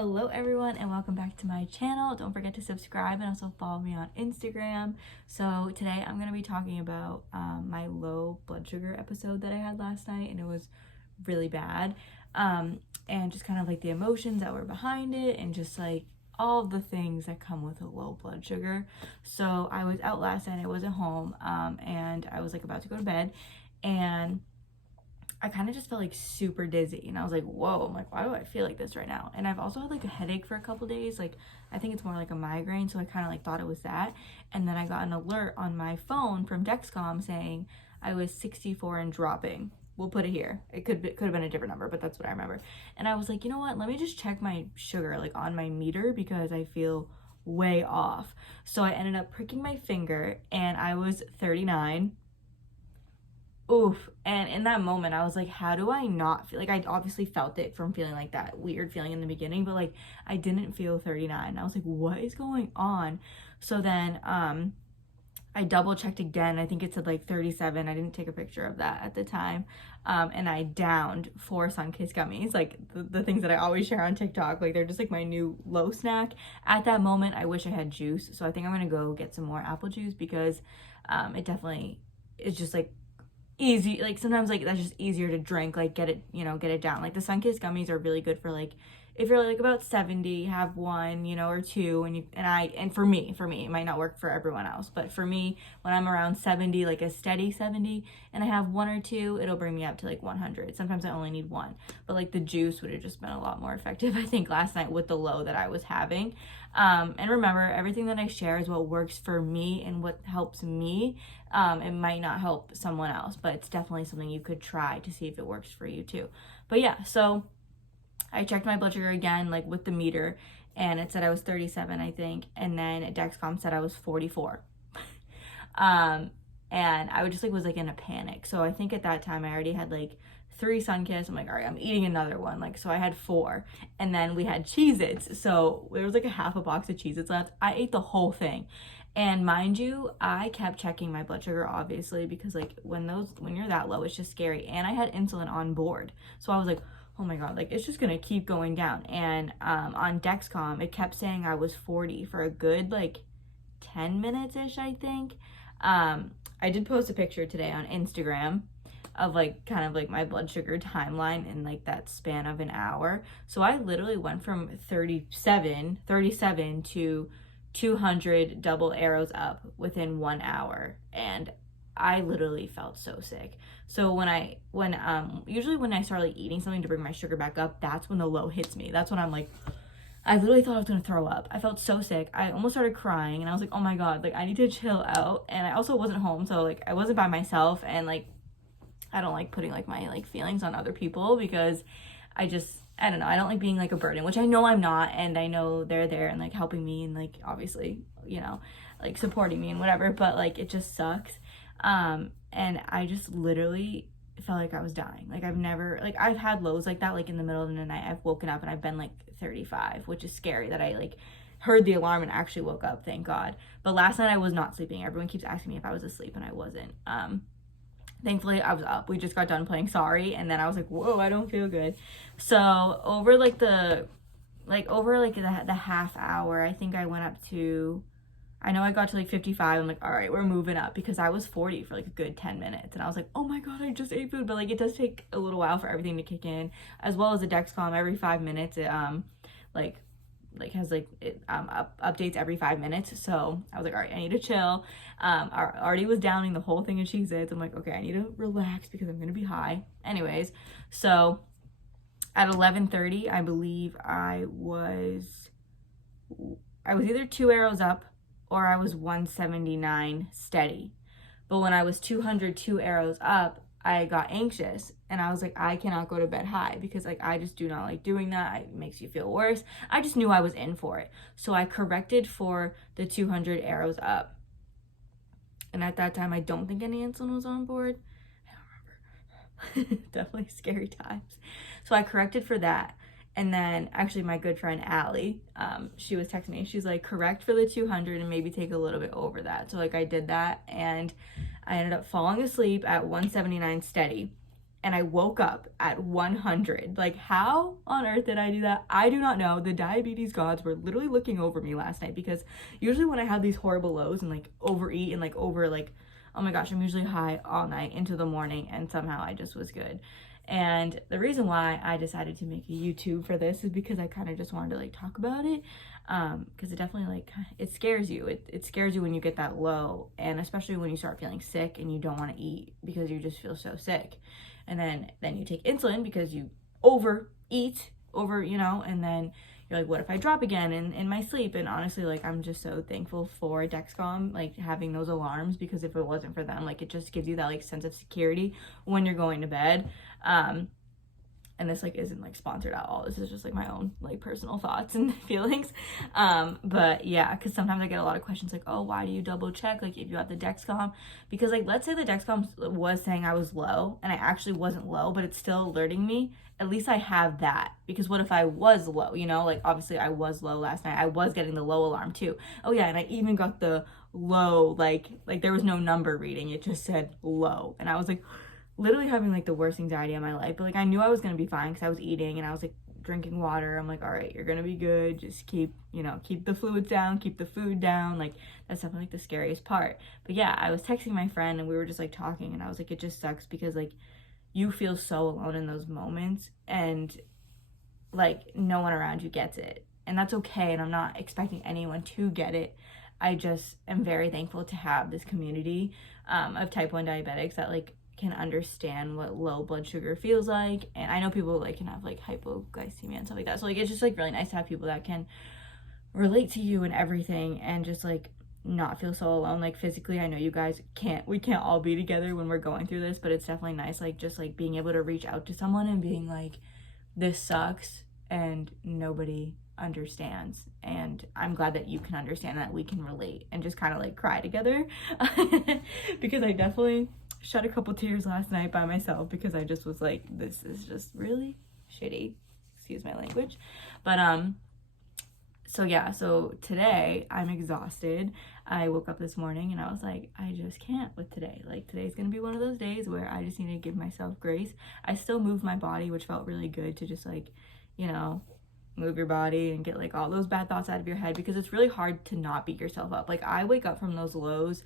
Hello everyone and welcome back to my channel. Don't forget to subscribe and also follow me on Instagram. So today I'm going to be talking about my low blood sugar episode that I had last night, and it was really bad. And just kind of like the emotions that were behind it and just like all of the things that come with a low blood sugar. So I was out last night, I wasn't home, and I was like about to go to bed, and I kind of just felt like super dizzy, and I was like, whoa, I'm like, why do I feel like this right now? And I've also had like a headache for a couple days. Like, I think it's more like a migraine, so I kind of like thought it was that. And then I got an alert on my phone from Dexcom saying I was 64 and dropping. We'll put it here. It could have been a different number, but that's what I remember. And I was like, you know what? Let me just check my sugar like on my meter because I feel way off. So I ended up pricking my finger and I was 39. Oof. And in that moment I was like, how do I not feel like, I obviously felt it from feeling like that weird feeling in the beginning, but like I didn't feel 39. I was like, what is going on? So then I double checked again. I think it said like 37. I didn't take a picture of that at the time. And I downed 4 Sunkist gummies, like the things that I always share on TikTok. Like they're just like my new low snack. At that moment, I wish I had juice. So I think I'm gonna go get some more apple juice because it definitely is just like easy. Like sometimes like that's just easier to drink, like get it down. Like the Sunkist gummies are really good for like if you're like about 70, have one, or two, and for me it might not work for everyone else, but for me, when I'm around 70, like a steady 70, and I have one or two, it'll bring me up to like 100. Sometimes I only need one, but like the juice would have just been a lot more effective, I think, last night with the low that I was having. And remember, everything that I share is what works for me and what helps me. It might not help someone else, but it's definitely something you could try to see if it works for you too. But yeah, so I checked my blood sugar again, like with the meter, and it said I was 37, I think, and then Dexcom said I was 44. And I was like in a panic. So I think at that time I already had like 3 Sunkist. I'm like, all right, I'm eating another one. Like, so I had 4, and then we had Cheez-Its. So there was like a half a box of Cheez-Its left. I ate the whole thing. And mind you, I kept checking my blood sugar, obviously, because like when you're that low, it's just scary. And I had insulin on board. So I was like, oh my God, like it's just gonna keep going down. And on Dexcom, it kept saying I was 40 for a good like 10 minutes-ish, I think. I did post a picture today on Instagram of like kind of like my blood sugar timeline in like that span of an hour. So I literally went from 37 to 200 double arrows up within 1 hour, and I literally felt so sick. So usually when I start like eating something to bring my sugar back up, that's when the low hits me. That's when I'm like, I literally thought I was gonna throw up. I felt so sick. I almost started crying, and I was like, oh my God, like I need to chill out. And I also wasn't home, so like I wasn't by myself, and like I don't like putting like my like feelings on other people because I don't know, I don't like being like a burden, which I know I'm not, and I know they're there and like helping me and like obviously, like supporting me and whatever, but like it just sucks. And I just literally felt like I was dying. Like I've had lows like that, like in the middle of the night, I've woken up and I've been like 35, which is scary that I like heard the alarm and actually woke up, thank God. But last night I was not sleeping. Everyone keeps asking me if I was asleep, and I wasn't. Thankfully I was up. We just got done playing Sorry, and then I was like, whoa, I don't feel good. So over the half hour, I think I went up to, I know I got to like 55. I'm like, all right, we're moving up, because I was 40 for like a good 10 minutes. And I was like, oh my God, I just ate food. But like, it does take a little while for everything to kick in, as well as the Dexcom every 5 minutes. It, has like it updates every 5 minutes. So I was like, all right, I need to chill. Already was downing the whole thing of Cheez-Its. I'm like, okay, I need to relax because I'm gonna be high. Anyways, so at 11:30, I believe I was either 2 arrows up or I was 179 steady. But when I was 202 arrows up, I got anxious, and I was like, I cannot go to bed high because like I just do not like doing that. It makes you feel worse. I just knew I was in for it. So I corrected for the 200 arrows up. And at that time, I don't think any insulin was on board. I don't remember. Definitely scary times. So I corrected for that. And then actually my good friend Allie, she was texting me. She's like, correct for the 200 and maybe take a little bit over that. So like I did that, and I ended up falling asleep at 179 steady. and I woke up at 100. Like, how on earth did I do that? I do not know. The diabetes gods were literally looking over me last night, because usually when I have these horrible lows and like overeat and like oh my gosh, I'm usually high all night into the morning, and somehow I just was good. And the reason why I decided to make a YouTube for this is because I kind of just wanted to like talk about it, because it definitely like, it scares you. It scares you when you get that low, and especially when you start feeling sick and you don't want to eat because you just feel so sick. And then you take insulin because you overeat, and then you're like, what if I drop again in my sleep? And honestly, like, I'm just so thankful for Dexcom, like having those alarms, because if it wasn't for them, like, it just gives you that like sense of security when you're going to bed. And this like isn't like sponsored at all. This is just like my own like personal thoughts and feelings. But yeah, because sometimes I get a lot of questions like, oh, why do you double check like if you have the Dexcom? Because like, let's say the Dexcom was saying I was low and I actually wasn't low, but it's still alerting me. At least I have that, because what if I was low? Like, obviously I was low last night. I was getting the low alarm too. Oh yeah, and I even got the low, like there was no number reading. It just said low, and I was like, literally having like the worst anxiety of my life. But like, I knew I was gonna be fine because I was eating and I was like drinking water. I'm like, all right, you're gonna be good. Just keep the fluids down, keep the food down. Like, that's definitely like the scariest part. But yeah, I was texting my friend and we were just like talking, and I was like, it just sucks because like, you feel so alone in those moments, and like no one around you gets it, and that's okay. And I'm not expecting anyone to get it. I just am very thankful to have this community of type 1 diabetics that like can understand what low blood sugar feels like. And I know people like can have like hypoglycemia and stuff like that, so like, it's just like really nice to have people that can relate to you and everything, and just like not feel so alone. Like, physically, I know you guys we can't all be together when we're going through this, but it's definitely nice like just like being able to reach out to someone and being like, this sucks and nobody understands, and I'm glad that you can understand, that we can relate and just kind of like cry together. Because I definitely shed a couple tears last night by myself, because I just was like, this is just really shitty, excuse my language. But so yeah, so today I'm exhausted. I woke up this morning and I was like, I just can't with today. Like, today's gonna be one of those days where I just need to give myself grace. I still moved my body, which felt really good, to just like, move your body and get like all those bad thoughts out of your head, because it's really hard to not beat yourself up. Like, I wake up from those lows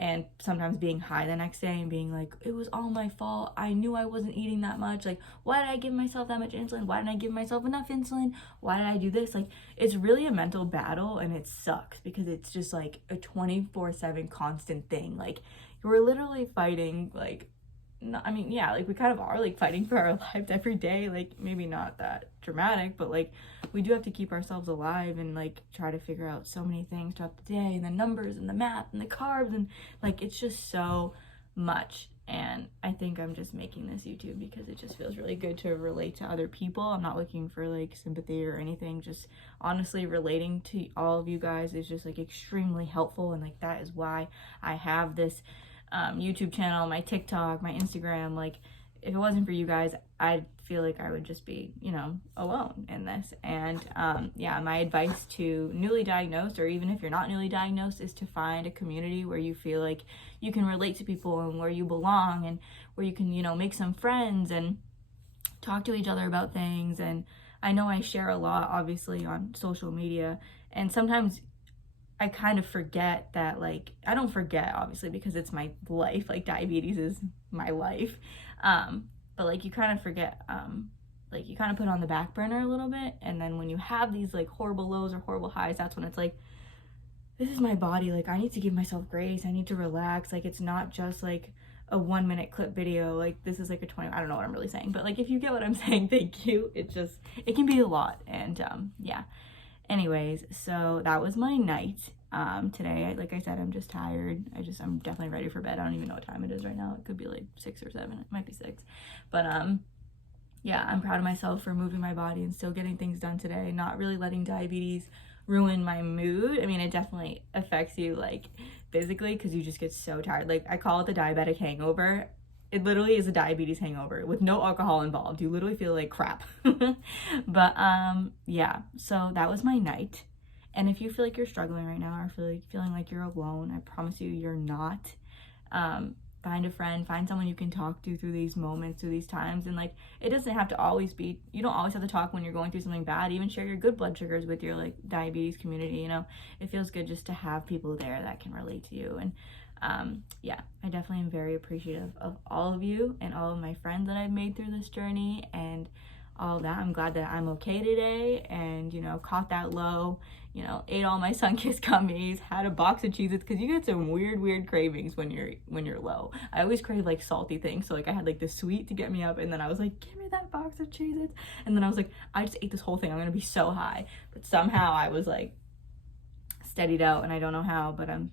and sometimes being high the next day and being like, it was all my fault. I knew I wasn't eating that much. Like, why did I give myself that much insulin? Why didn't I give myself enough insulin? Why did I do this? Like, it's really a mental battle, and it sucks because it's just like a 24/7 constant thing. Like, you're literally fighting, like, no, I mean, yeah, like, we kind of are like fighting for our lives every day. Like, maybe not that dramatic, but like, we do have to keep ourselves alive and like try to figure out so many things throughout the day, and the numbers and the math and the carbs, and like, it's just so much. And I think I'm just making this YouTube because it just feels really good to relate to other people. I'm not looking for like sympathy or anything. Just honestly relating to all of you guys is just like extremely helpful, and like, that is why I have this YouTube channel, my TikTok, my Instagram. Like, if it wasn't for you guys, I feel like I would just be, alone in this. And yeah, my advice to newly diagnosed, or even if you're not newly diagnosed, is to find a community where you feel like you can relate to people and where you belong, and where you can, make some friends and talk to each other about things. And I know I share a lot, obviously, on social media, and sometimes I kind of forget that, like, I don't forget, obviously, because it's my life. Like, diabetes is my life. But like, you kind of forget, like, you kind of put it on the back burner a little bit. And then when you have these like horrible lows or horrible highs, that's when it's like, this is my body. Like, I need to give myself grace. I need to relax. Like, it's not just like a 1-minute clip video. Like, this is like a 20, I don't know what I'm really saying, but like, if you get what I'm saying, thank you. It can be a lot. And yeah. Anyways, so that was my night today. Like I said, I'm just tired. I'm definitely ready for bed. I don't even know what time it is right now. It could be like 6 or 7. It might be 6. But yeah, I'm proud of myself for moving my body and still getting things done today, not really letting diabetes ruin my mood. I mean, it definitely affects you like physically, because you just get so tired. Like, I call it the diabetic hangover. It literally is a diabetes hangover with no alcohol involved. You literally feel like crap. But yeah, so that was my night. And if you feel like youling right now, or feeling like you're alone, I promise you, you're not. find a friend, find someone you can talk to through these moments, through these times. And like, it doesn't have to always be, you don't always have to talk when you're going through something bad. Even share your good blood sugars with your like diabetes community. You know, it feels good just to have people there that can relate to you. And yeah, I definitely am very appreciative of all of you and all of my friends that I've made through this journey and all that. I'm glad that I'm okay today, and you know, caught that low, you know, ate all my Sunkist gummies, had a box of Cheez-Its, because you get some weird cravings when you're low. I always crave like salty things, so like I had like the sweet to get me up, and then I was like, give me that box of Cheez-Its, and then I was like, I just ate this whole thing, I'm gonna be so high. But somehow I was like steadied out, and I don't know how, but I'm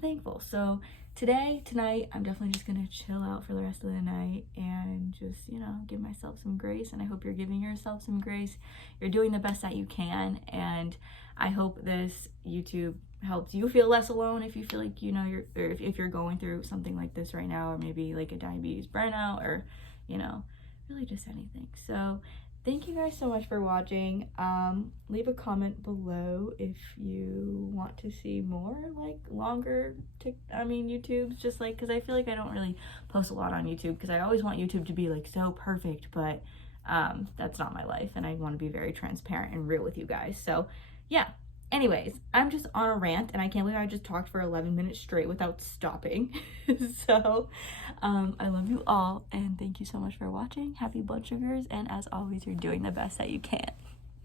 thankful. So tonight, I'm definitely just gonna chill out for the rest of the night and just, you know, give myself some grace. And I hope you're giving yourself some grace. You're doing the best that you can. And I hope this YouTube helps you feel less alone if you feel like, you know, or if you're going through something like this right now, or maybe like a diabetes burnout, or, you know, really just anything. So thank you guys so much for watching. Leave a comment below if you want to see more like longer YouTubes, just like, because I feel like I don't really post a lot on YouTube because I always want YouTube to be like so perfect, but that's not my life, and I want to be very transparent and real with you guys. So yeah, anyways, I'm just on a rant, and I can't believe I just talked for 11 minutes straight without stopping. So I love you all, and thank you so much for watching. Happy blood sugars, and as always, you're doing the best that you can.